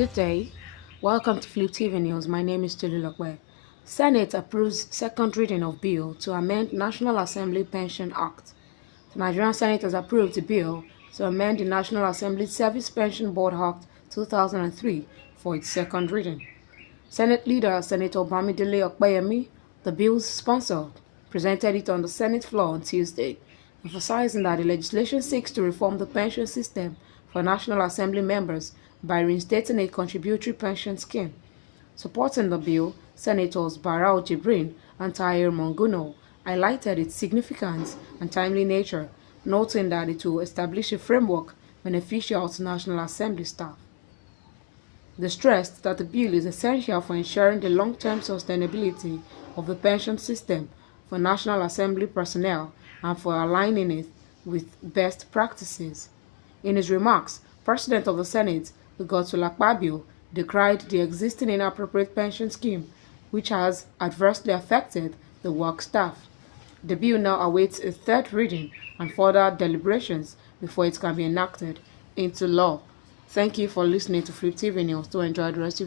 Good day. Welcome to Flip TV News. My name is Tululokwe. Senate approves second reading of bill to amend National Assembly Pension Act. The Nigerian Senate has approved the bill to amend the National Assembly Service Pension Board Act 2003 for its second reading. Senate leader Senator Bamidele Okpeyemi, the bill's sponsor, presented it on the Senate floor on Tuesday, emphasizing that the legislation seeks to reform the pension system for National Assembly members by reinstating a contributory pension scheme. Supporting the bill, Senators Barao Jibrin and Tahir Monguno highlighted its significance and timely nature, noting that it will establish a framework beneficial to National Assembly staff. They stressed that the bill is essential for ensuring the long-term sustainability of the pension system for National Assembly personnel and for aligning it with best practices. In his remarks, President of the Senate, Godswill Akpabio, decried the existing inappropriate pension scheme, which has adversely affected the work staff. The bill now awaits a third reading and further deliberations before it can be enacted into law. Thank you for listening to Flip TV News. To enjoy the rest of